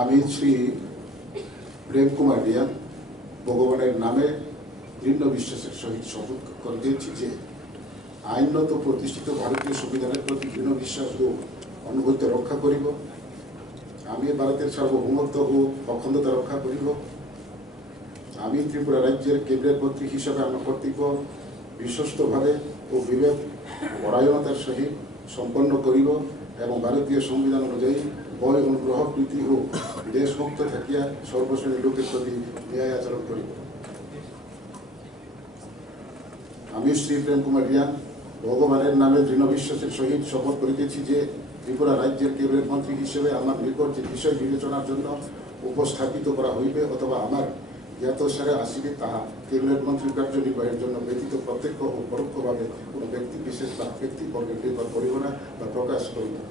আমি শ্রী প্রেম কুমার রিয়ান ভগবানের নামে দৃঢ় বিশ্বাসের সহিত শপথ করিতেছি যে আইনত প্রতিষ্ঠিত ভারতীয় সংবিধানের প্রতি দৃঢ় বিশ্বাস ও অনুভূতি রক্ষা করিব। আমি ভারতের সার্বভৌমত্ব ও অখণ্ডতা রক্ষা করিব। আমি ত্রিপুরা রাজ্যের ক্যাবিনেট মন্ত্রী হিসাবে আমার কর্তব্য বিশ্বস্তভাবে ও বিবেক পরায়ণতার সহিত সম্পন্ন করিব এবং ভারতীয় সংবিধান অনুযায়ী ভয় অনুগ্রহ প্রীতি ও দেশমুক্ত থাকিয়া সর্বশ্রেণীর লোকের প্রতি ন্যায় আচরণ করিব। আমি শ্রী প্রেম কুমার রিয়ান ভগবানের নামে দৃঢ় বিশ্বাসের সহিত শপথ করিতেছি যে ত্রিপুরা রাজ্যের ক্যাবিনেট মন্ত্রী হিসেবে আমার নিকট যে বিষয় বিবেচনার জন্য উপস্থাপিত করা হইবে অথবা আমার জ্ঞাতসারে আসিবে তাহা ক্যাবিনেট মন্ত্রীর কার্যনির্বাহের জন্য ব্যতীত প্রত্যক্ষ ও পরোক্ষভাবে কোনো ব্যক্তি বিশেষ বা ব্যক্তিবর্গের নির্ভর করিব না বা প্রকাশ করিব না।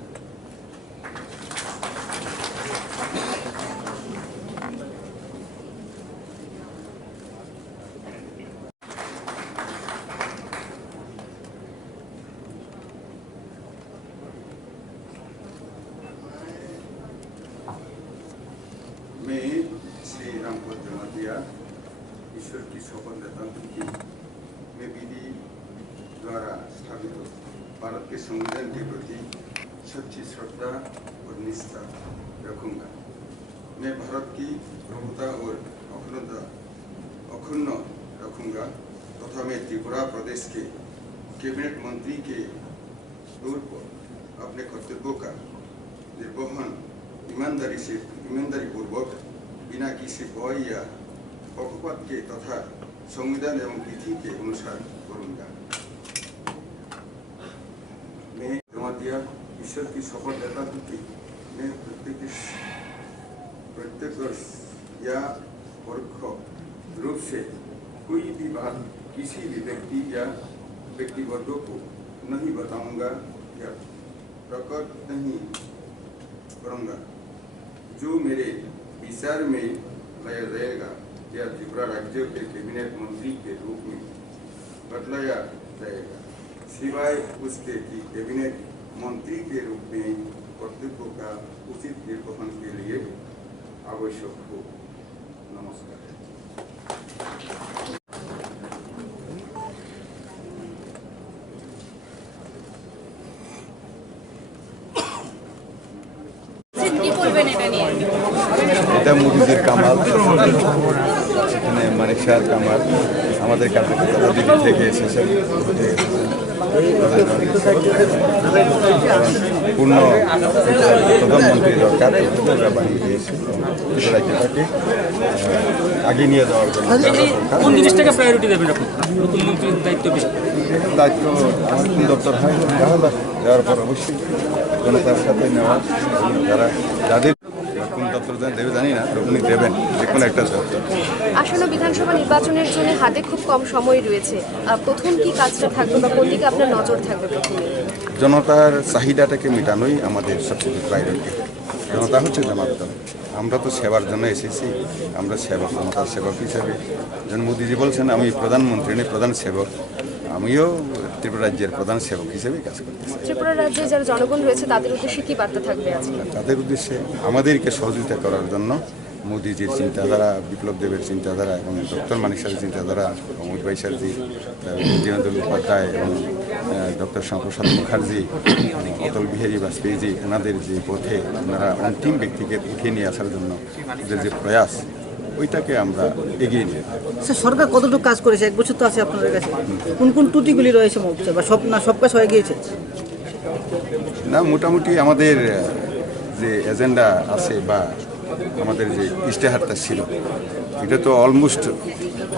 मैं श्री रामपुर जमातिया ईश्वर की शपथ लेता हूँ कि मैं विधि द्वारा स्थापित भारत के संविधान के प्रति सच्ची श्रद्धा और निष्ठा रखूंगा। मैं भारत की प्रभुता और अखंड रखूंगा तथा मैं त्रिपुरा प्रदेश के कैबिनेट मंत्री के तौर पर अपने कर्तव्यों का निर्वहन ईमानदारी पूर्वक बिना किसी भय या पक्षपात के तथा संविधान एवं विधि के अनुसार करूंगा। मैं जमातिया ईश्वर की शपथ लेता हूँ कि मैं प्रत्यक्ष या परोक्ष रूप से कोई भी बात किसी भी व्यक्ति या व्यक्तिवर्ग को नहीं बताऊंगा या प्रकट नहीं करूंगा। जो मेरे विचार में लाया जाएगा या त्रिपुरा राज्य के कैबिनेट मंत्री के रूप में बदलाया जाएगा सिवाय उसके कि कैबिनेट मंत्री के रूप में कर्तव्यों का उचित निर्वहन के लिए आवश्यक हो। नमस्कार। এটা মুদিজির কামাল, এখানে মানিক শাহর কামাল আমাদের কার্যকর্তা দিল্লি থেকে এসেছেন। পূর্ণ প্রধানমন্ত্রী দরকার বানিয়ে দিয়েছে রাজ্যটাকে আগে নিয়ে যাওয়ার জন্য। কোন জিনিসটাকে প্রায়োরিটি দেবেন আপনি নতুন মন্ত্রীর দায়িত্ব পেয়ে? দায়িত্ব আমার কোন দপ্তর হয় দেওয়ার পর অবশ্যই জনতার সাথে নেওয়া, যারা যাদের কোন দপ্তর দেবে জানি না, উনি দেবেন যে কোনো একটা দপ্তর। আসন্ন বিধানসভা নির্বাচনের জন্য হাতে খুব কম সময় রয়েছে, প্রথম কি কাজটা থাকবে বা কোন দিকে আপনার নজর থাকবে? প্রথমে জনতার চাহিদাটাকে মেটানোই আমাদের সবচেয়ে প্রায়োরিটি। জনতা হচ্ছে জমাত দল, আমরা তো সেবার জন্য এসেছি, আমরা সেবক, জনতার সেবক হিসাবে। যেন মোদিজি বলছেন আমি প্রধানমন্ত্রী নই, প্রধান সেবক, আমিও ত্রিপুরা রাজ্যের প্রধান সেবক হিসেবে কাজ করতেছি। ত্রিপুরা রাজ্যে যারা জনগণ রয়েছে তাদের উদ্দেশ্যে কি বার্তা থাকবে আজকে? তাদের উদ্দেশ্যে আমাদেরকে সহযোগিতা করার জন্য মোদিজির চিন্তাধারা, বিপ্লব দেবের চিন্তাধারা এবং ডক্টর মানিক শাহের চিন্তাধারা, অমিত বাইশারজি, দীনদয়াল উপাধ্যায় এবং ডক্টর শ্যামাপ্রসাদ মুখার্জি, অটল বিহারী বাজপেয়ীজি, ওনাদের যে পথে ওনারা অন্তিম ব্যক্তিকে উঠিয়ে নিয়ে আসার জন্য ওদের যে প্রয়াস, ওইটাকে আমরা এগিয়ে নিয়ে। স্যার, সরকার কতটুকু কাজ করেছে? এক বছর তো আছে আপনাদের কাছে, কোন কোন ত্রুটিগুলি রয়েছে বা সব কাজ হয়ে গিয়েছে? না, মোটামুটি আমাদের যে এজেন্ডা আছে বা আমাদের যে ইশতেহারটা ছিল, এটা তো অলমোস্ট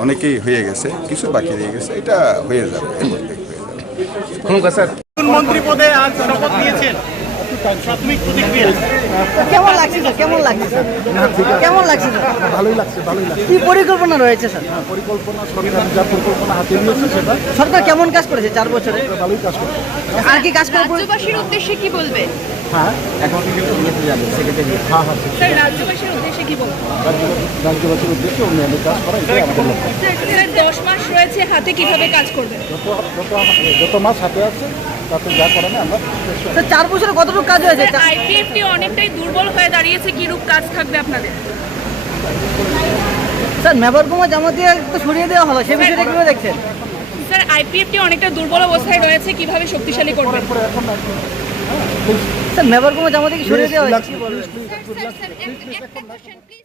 অনেকেই হয়ে গেছে, কিছু বাকি রয়ে গেছে, এটা হয়ে যাবে। স্যার, মন্ত্রী পদে আজ শপথ নিয়েছেন, প্রাথমিক প্রতিক্রিয়া কেমন লাগছে স্যার? কেমন লাগছে স্যার? কেমন লাগছে স্যার? ভালোই লাগছে, ভালোই লাগছে। কি পরিকল্পনা রয়েছে স্যার? পরিকল্পনা, সরকার যা পরিকল্পনা হাতে নিয়েছে সেটা সরকার কেমন কাজ করেছে 4 বছরে? ভালোই কাজ করছে। আর কি কাজ করে? রাজ্যবাসীর উদ্দেশ্যে কি বলবেন? হ্যাঁ, এখন সেক্রেটারি। হ্যাঁ, স্যার, রাজ্যবাসীর উদ্দেশ্যে কি বলবেন? রাজ্যবাসীর উদ্দেশ্যে উন্নয়নের কাজ করা, এটাই আমাদের লক্ষ্য। স্যার, 10 মাস রয়েছে হাতে, কিভাবে কাজ করবেন? যত মাস হাতে আছে তাতে যা করানো আমরা স্যার 4 বছরে কতটুকু কাজ হয়েছে? আইপিএফটি অনেকটাই দুর্বল হয়ে দাঁড়িয়েছে, কিরূপ কাজ থাকবে আপনাদের? স্যার মেবারকুমা জামাতিয়া তো সরিয়ে দেওয়া হলো, সে বিষয়টা কিভাবে দেখছেন? স্যার আইপিএফটি অনেকটা দুর্বল অবস্থায় রয়েছে, কিভাবে শক্তিশালী করবেন? স্যার মেবারকুমা জামাতিয়াকে সরিয়ে দেওয়া হয়েছে, কি বলবেন? স্যার, একটা question, please.